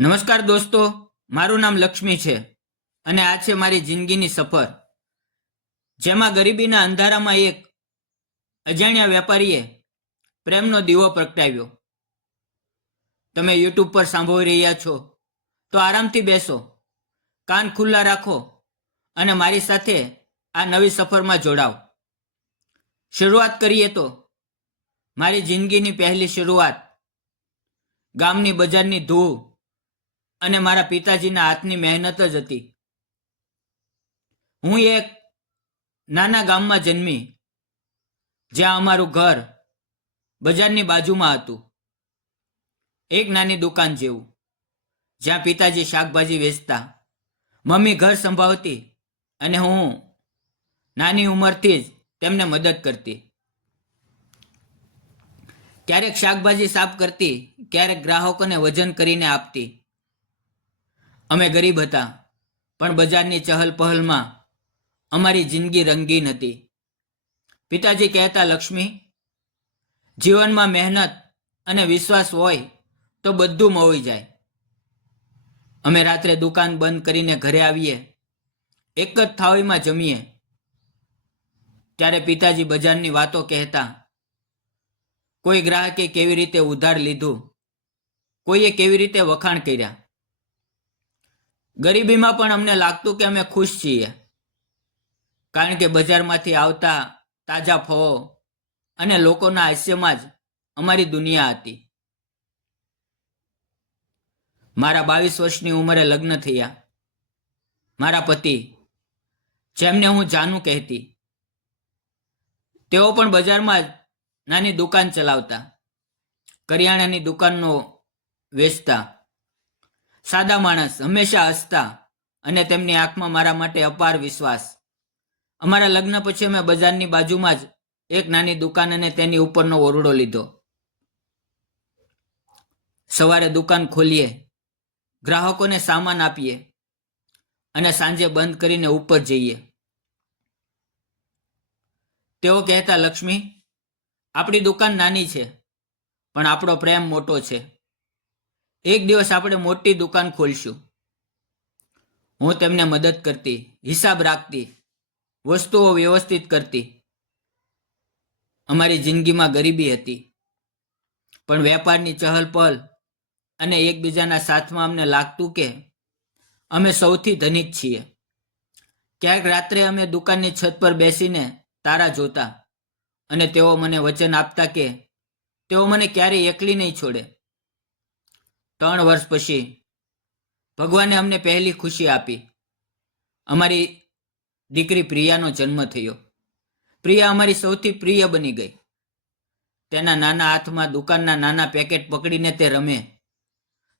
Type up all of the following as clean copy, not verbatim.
નમસ્કાર દોસ્તો, મારું નામ લક્ષ્મી છે અને આ છે મારી જિંદગીની સફર, જેમાં ગરીબીના અંધારામાં એક અજાણ્યા વેપારીએ પ્રેમનો દીવો પ્રગટાવ્યો. તમે યુટ્યુબ પર સાંભળી રહ્યા છો તો આરામથી બેસો, કાન ખુલ્લા રાખો અને મારી સાથે આ નવી સફરમાં જોડાઓ. શરૂઆત કરીએ તો મારી જિંદગીની પહેલી શરૂઆત ગામની બજારની ધૂળ અને મારા પિતાજીના હાથની મહેનત જ હતી. હું એક નાના ગામમાં જન્મી, જ્યાં અમારું ઘર બજારની બાજુમાં હતું. એક નાની દુકાન જેવું, જ્યાં પિતાજી શાકભાજી વેચતા, મમ્મી ઘર સંભાળતી અને હું નાની ઉંમરથી જ તેમને મદદ કરતી. ક્યારેક શાકભાજી સાફ કરતી, ક્યારેક ગ્રાહકોને વજન કરીને આપતી. અમે ગરીબ હતા, પણ બજારની ચહલ પહલમાં અમારી જિંદગી રંગીન હતી. પિતાજી કહેતા, લક્ષ્મી, જીવનમાં મહેનત અને વિશ્વાસ હોય તો બધું મળી જાય. અમે રાત્રે દુકાન બંધ કરીને ઘરે આવીએ, એક જ થાળીમાં જમીએ. ત્યારે પિતાજી બજારની વાતો કહેતા. કોઈ ગ્રાહકે કેવી રીતે ઉધાર લીધું, કોઈએ કેવી રીતે વખાણ કર્યા. ગરીબીમાં પણ અમને લાગતું કે અમે ખુશ છીએ, કારણ કે બજારમાંથી આવતા તાજા ફળો અને લોકોના હાસ્યમાં જ અમારી દુનિયા હતી. મારા 22 વર્ષની ઉંમરે લગ્ન થયા. મારા પતિ, જેમને હું જાનુ કહેતી, તેઓ પણ બજારમાં જ નાની દુકાન ચલાવતા, કરિયાણાની દુકાનનો વેચતા. સાદા માણસ, હંમેશા હસતા અને તેમની આંખમાં મારા માટે અપાર વિશ્વાસ. અમારા લગ્ન પછી અમે બજારની બાજુમાં જ એક નાની દુકાન અને તેની ઉપરનો ઓરડો લીધો. સવારે દુકાન ખોલીએ, ગ્રાહકોને સામાન આપીએ અને સાંજે બંધ કરીને ઉપર જઈએ. તેઓ કહેતા, લક્ષ્મી, આપણી દુકાન નાની છે, પણ આપણો પ્રેમ મોટો છે. એક દિવસ આપણે મોટી દુકાન ખોલશું. હું તેમને મદદ કરતી, હિસાબ રાખતી, વસ્તુઓ વ્યવસ્થિત કરતી. અમારી જિંદગીમાં ગરીબી હતી, પણ વેપારની ચહલ-પહલ અને એકબીજાના સાથમાં અમને લાગતું કે અમે સૌથી ધનિક છીએ. ક્યાંક રાત્રે અમે દુકાનની છત પર બેસીને તારા જોતા અને તેઓ મને વચન આપતા કે તેઓ મને ક્યારેય એકલી નહીં છોડે. 3 વર્ષ પછી ભગવાને અમને પહેલી ખુશી આપી. અમારી દીકરી પ્રિયાનો જન્મ થયો. પ્રિયા અમારી સૌથી પ્રિય બની ગઈ. તેના નાના હાથમાં દુકાનના નાના પેકેટ પકડીને તે રમે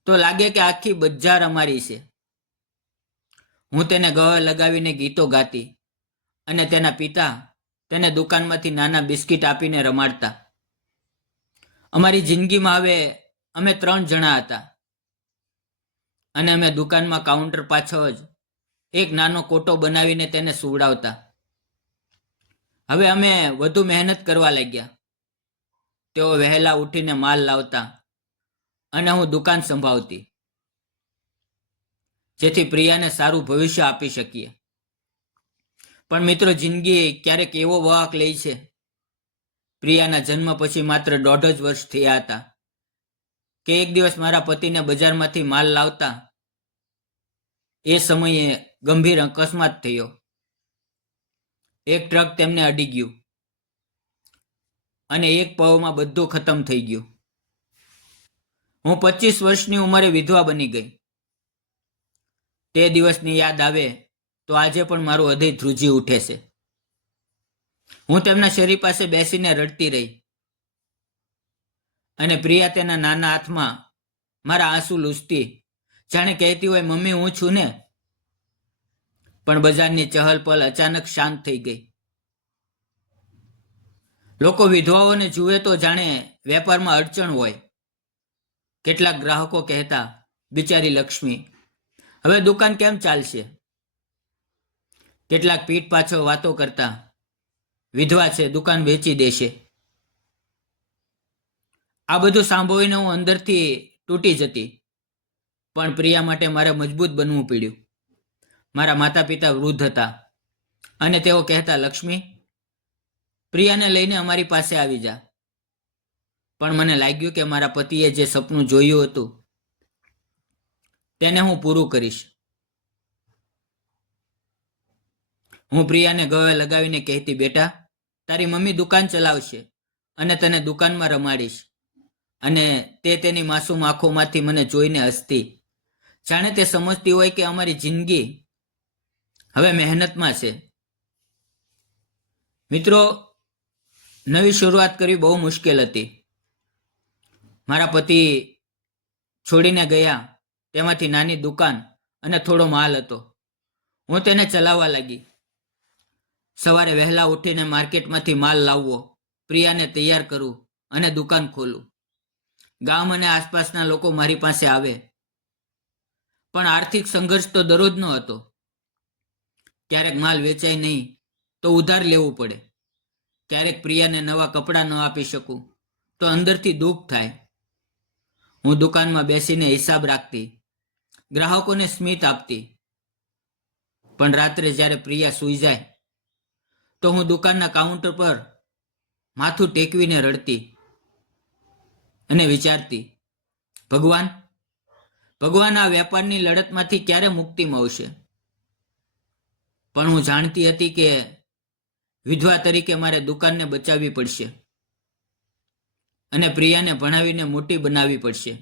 તો લાગે કે આખી બજાર અમારી છે. હું તેને ગળે લગાવીને ગીતો ગાતી અને તેના પિતા તેને દુકાનમાંથી નાના બિસ્કિટ આપીને રમાડતા. અમારી જિંદગીમાં હવે અમે 3 જણા હતા અને અમે દુકાનમાં કાઉન્ટર પાછળ જ એક નાનો કોટો બનાવીને તેને સુવડાવતા. હવે અમે વધુ મહેનત કરવા લાગ્યા. તેઓ વહેલા ઉઠીને માલ લાવતા અને હું દુકાન સંભાળતી, જેથી પ્રિયાને સારું ભવિષ્ય આપી શકીએ. પણ મિત્રો, જિંદગી ક્યારેક એવો વળાંક લે છે. પ્રિયાના જન્મ પછી માત્ર 1.5 જ વર્ષ થયા હતા કે એક દિવસ મારા પતિને બજારમાંથી માલ લાવતા એ સમયે ગંભીર અકસ્માત થયો. એક ટ્રક તેમને અડી ગયું અને એક પળમાં બધું ખતમ થઈ ગયું. હું 25 વર્ષની ઉંમરે વિધવા બની ગઈ. તે દિવસની યાદ આવે તો આજે પણ મારું હૃદય ધ્રુજી ઉઠે છે. હું તેમના શરીર પાસે બેસીને રડતી રહી અને પ્રિયા તેના નાના હાથમાં મારા આંસુ લૂછતી, જાણે કહેતી હોય, મમ્મી, હું છું ને. પણ બજારની ચહલ-પહલ અચાનક શાંત થઈ ગઈ. લોકો વિધવાઓને જુએ તો જાણે વેપારમાં અડચણ હોય. કેટલાક ગ્રાહકો કહેતા, બિચારી લક્ષ્મી, હવે દુકાન કેમ ચાલશે? કેટલાક પીઠ પાછળ વાતો કરતા, વિધવા છે, દુકાન વેચી દેશે. આ બધું સાંભળીને હું અંદરથી તૂટી જતી. પણ પ્રિયા માટે મારે મજબૂત બનવું પડ્યું. મારા માતા પિતા વૃદ્ધ હતા અને તેઓ કહેતા, લક્ષ્મી, પ્રિયાને લઈને અમારી પાસે આવી જા. પણ મને લાગ્યું કે મારા પતિએ જે સપનું જોયું હતું તેને હું પૂરું કરીશ. હું પ્રિયાને ગળે લગાવીને કહેતી, બેટા, તારી મમ્મી દુકાન ચલાવશે અને તને દુકાનમાં રમાડીશ. અને તે તેની માસૂમ આંખોમાંથી મને જોઈને હસતી, જાણે તે સમજતી હોય કે અમારી જિંદગી હવે મહેનતમાં છે. મિત્રો, નવી શરૂઆત કરવી બહુ મુશ્કેલ હતી. મારા પતિ છોડીને ગયા, તેમાંથી નાની દુકાન અને થોડો માલ હતો. હું તેને ચલાવવા લાગી. સવારે વહેલા ઉઠીને માર્કેટમાંથી માલ લાવવો, પ્રિયાને તૈયાર કરવું અને દુકાન ખોલવું. ગામ અને આસપાસના લોકો મારી પાસે આવે. પણ આર્થિક સંઘર્ષ તો દરરોજનો હતો. ક્યારેક માલ વેચાય નહીં તો ઉધાર લેવું પડે. ક્યારેક પ્રિયાને નવા કપડાં ન આપી શકું તો અંદરથી દુઃખ થાય. હું દુકાનમાં બેસીને હિસાબ રાખતી, ગ્રાહકોને સ્મિત આપતી. પણ રાત્રે જ્યારે પ્રિયા સૂઈ જાય તો હું દુકાનના કાઉન્ટર પર માથું ટેકવીને રડતી અને વિચારતી, ભગવાન આ વેપારની લડતમાંથી ક્યારે મુક્તિ મળશે. પણ હું જાણતી હતી કે વિધવા તરીકે મારે દુકાનને બચાવવી પડશે અને પ્રિયાને ભણાવીને મોટી બનાવવી પડશે.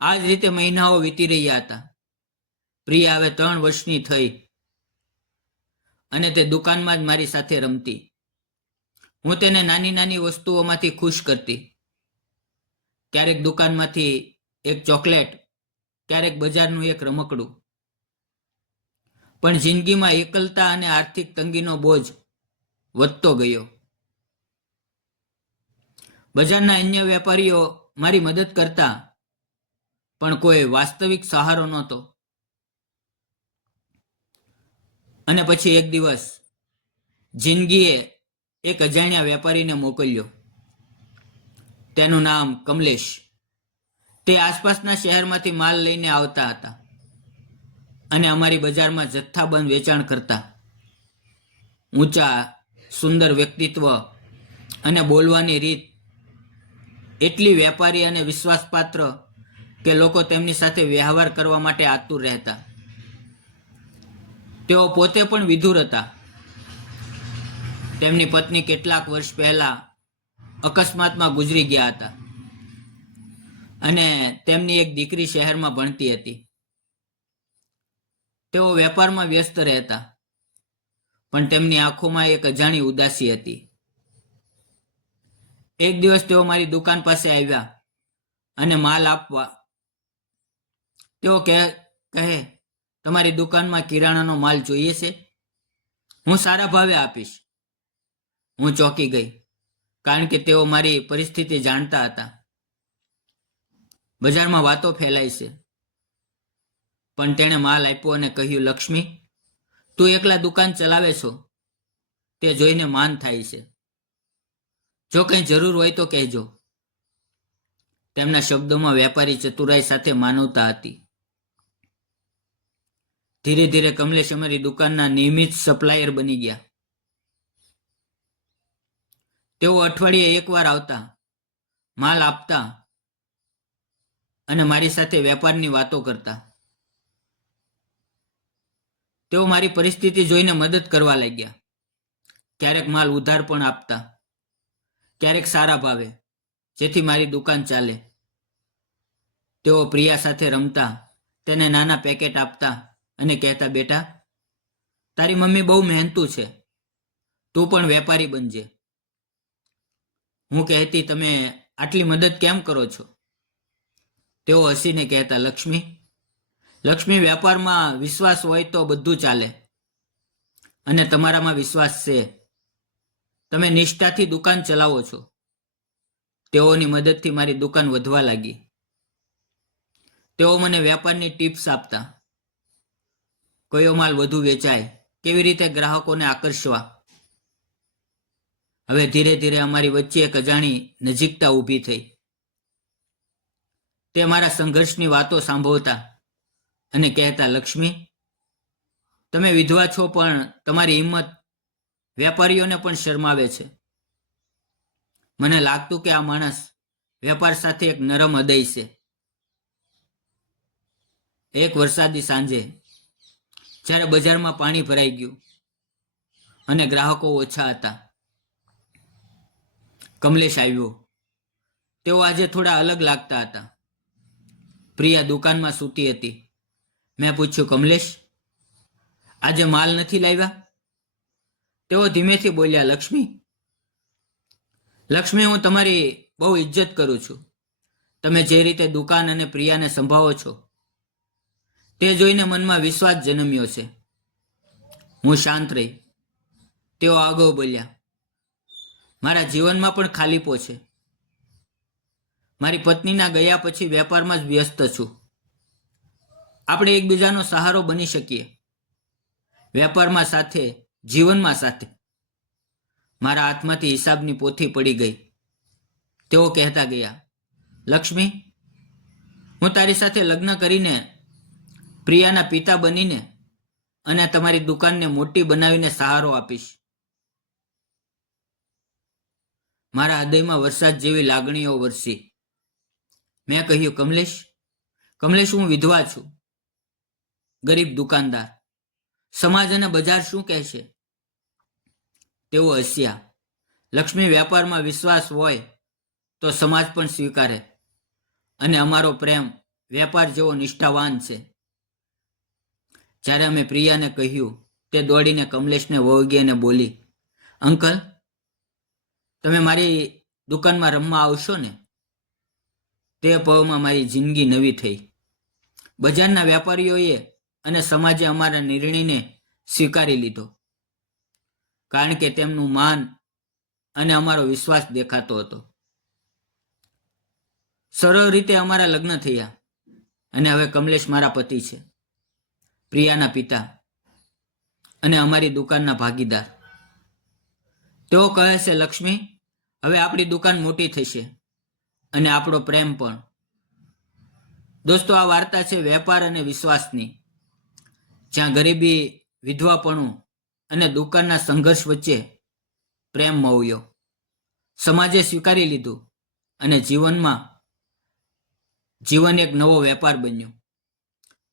આ જ રીતે મહિનાઓ વીતી રહ્યા હતા. પ્રિયા હવે 3 વર્ષની થઈ અને તે દુકાનમાં જ મારી સાથે રમતી. હું તેને નાની નાની વસ્તુઓમાંથી ખુશ કરતી. ક્યારેક દુકાનમાંથી એક ચોકલેટ, ક્યારેક બજારનું એક રમકડું. પણ જિંદગીમાં એકલતા અને આર્થિક તંગીનો બોજ વધતો ગયો. બજારના અન્ય વેપારીઓ મારી મદદ કરતા, પણ કોઈ વાસ્તવિક સહારો નહોતો. અને પછી એક દિવસ જિંદગીએ એક અજાણ્યા વેપારીને મોકલ્યો. તેનું નામ કમલેશ. તે આસપાસના શહેરમાંથી માલ લઈને આવતા હતા અને અમારી બજારમાં જથ્થાબંધ વેચાણ કરતા. ઊંચા, સુંદર વ્યક્તિત્વ અને બોલવાની રીત એટલી વેપારી અને વિશ્વાસપાત્ર કે લોકો તેમની સાથે વ્યવહાર કરવા માટે આતુર રહેતા. તેઓ પોતે પણ વિધુર હતા. તેમની પત્ની કેટલાક વર્ષ પહેલા અકસ્માતમાં ગુજરી ગયા હતા અને તેમની એક દીકરી શહેરમાં ભણતી હતી. તેઓ વેપારમાં વ્યસ્ત રહેતા, પણ તેમની આંખોમાં એક અજાણી ઉદાસી હતી. એક દિવસ તેઓ મારી દુકાન પાસે આવ્યા અને માલ આપવા. તેઓ કહે, તમારી દુકાનમાં કિરાણાનો માલ જોઈએ છે? હું સારા ભાવે આપીશ. હું ચોંકી ગઈ, કારણ કે તેઓ મારી પરિસ્થિતિ જાણતા હતા. બજારમાં વાતો ફેલાય છે. પણ તેણે માલ આપ્યો અને કહ્યું, લક્ષ્મી, તું એકલા દુકાન ચલાવે છો તે જોઈને માન થાય છે. જો કંઈ જરૂર હોય તો કહેજો. તેમના શબ્દોમાં વેપારી ચતુરાઈ સાથે માનવતા હતી. ધીરે ધીરે કમલેશ અમારી દુકાનના નિયમિત સપ્લાયર બની ગયા. તેઓ અઠવાડિયે એકવાર આવતા, માલ આપતા અને મારી સાથે વેપારની વાતો કરતા. તેઓ મારી પરિસ્થિતિ જોઈને મદદ કરવા લાગ્યા. ક્યારેક માલ ઉધાર પણ આપતા, ક્યારેક સારા ભાવે, જેથી મારી દુકાન ચાલે. તેઓ પ્રિયા સાથે રમતા, તેને નાના પેકેટ આપતા અને કહેતા, બેટા, તારી મમ્મી બહુ મહેનતુ છે, તું પણ વેપારી બનજે. હું કહેતી, તમે આટલી મદદ કેમ કરો છો? તેઓ હસીને કહેતા, લક્ષ્મી, વેપારમાં વિશ્વાસ હોય તો બધું ચાલે અને તમારામાં વિશ્વાસ છે. તમે નિષ્ઠાથી દુકાન ચલાવો છો. તેઓની મદદથી મારી દુકાન વધવા લાગી. તેઓ મને વેપારની ટિપ્સ આપતા, કયો માલ વધુ વેચાય, કેવી રીતે ગ્રાહકોને આકર્ષવા. હવે ધીરે ધીરે અમારી વચ્ચે એક અજાણી નજીકતા ઊભી થઈ. તે મારા સંઘર્ષની વાતો સાંભળતા અને કહેતા, લક્ષ્મી, તમે વિધવા છો, પણ તમારી હિંમત વેપારીઓને પણ શરમાવે છે. મને લાગતું કે આ માણસ વેપાર સાથે એક નરમ હૃદય છે. એક વરસાદી સાંજે જ્યારે બજારમાં પાણી ભરાઈ ગયું અને ગ્રાહકો ઓછા હતા, કમલેશ આવ્યો. તેઓ આજે થોડા અલગ લાગતા હતા. પ્રિયા દુકાનમાં સૂતી હતી. મેં પૂછ્યું, કમલેશ, આજે માલ નથી લાવ્યા? તેઓ ધીમેથી બોલ્યા, લક્ષ્મી, હું તમારી બહુ ઇજ્જત કરું છું. તમે જે રીતે દુકાન અને પ્રિયાને સંભાળો છો તે જોઈને મનમાં વિશ્વાસ જન્મ્યો છે. હું શાંત રહી. તેઓ આગળ બોલ્યા, મારા જીવનમાં પણ ખાલીપો છે. મારી પત્નીના ગયા પછી વેપારમાં જ વ્યસ્ત છું. આપણે એકબીજાનો સહારો બની શકીએ. વેપારમાં સાથે, જીવનમાં સાથે. મારા હાથમાંથી હિસાબની પોથી પડી ગઈ. તેઓ કહેતા ગયા, લક્ષ્મી, હું તારી સાથે લગ્ન કરીને, પ્રિયાના પિતા બનીને અને તમારી દુકાનને મોટી બનાવીને સહારો આપીશ. મારા હૃદયમાં વરસાદ જેવી લાગણીઓ વરસી. મેં કહ્યું, કમલેશ, હું વિધવા છું, ગરીબ દુકાનદાર. સમાજ અને બજાર શું કહેશે? તેઓ હસ્યા. લક્ષ્મી, વેપારમાં વિશ્વાસ હોય તો સમાજ પણ સ્વીકારે, અને અમારો પ્રેમ વેપાર જેવો નિષ્ઠાવાન છે. જ્યારે અમે પ્રિયાને કહ્યું, તે દોડીને કમલેશને વળગી અને બોલી, અંકલ, તમે મારી દુકાનમાં રમવા આવશો ને? તે પળમાં મારી જિંદગી નવી થઈ. બજારના વેપારીઓએ અને સમાજે અમારા નિર્ણયને સ્વીકારી લીધો, કારણ કે તેમનું માન અને અમારો વિશ્વાસ દેખાતો હતો. સરળ રીતે અમારા લગ્ન થયા અને હવે કમલેશ મારા પતિ છે, પ્રિયાના પિતા અને અમારી દુકાનના ભાગીદાર. તેઓ કહે છે, લક્ષ્મી, હવે આપણી દુકાન મોટી થશે અને આપણો પ્રેમ પણ. દોસ્તો, આ વાર્તા છે વેપાર અને વિશ્વાસની, જ્યાં ગરીબી, વિધવાપણું અને દુકાનના સંઘર્ષ વચ્ચે પ્રેમ મળ્યો. સમાજે સ્વીકારી લીધું અને જીવન એક નવો વેપાર બન્યો.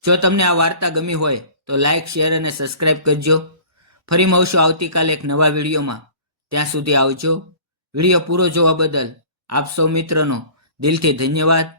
જો તમને આ વાર્તા ગમી હોય તો લાઈક, શેર અને સબસ્ક્રાઇબ કરજો. ફરી મળશું આવતીકાલે એક નવા વિડીયોમાં. ત્યાં સુધી આવજો. વિડીયો પૂરો જોવા બદલ આપ સૌ મિત્રોનો દિલથી ધન્યવાદ.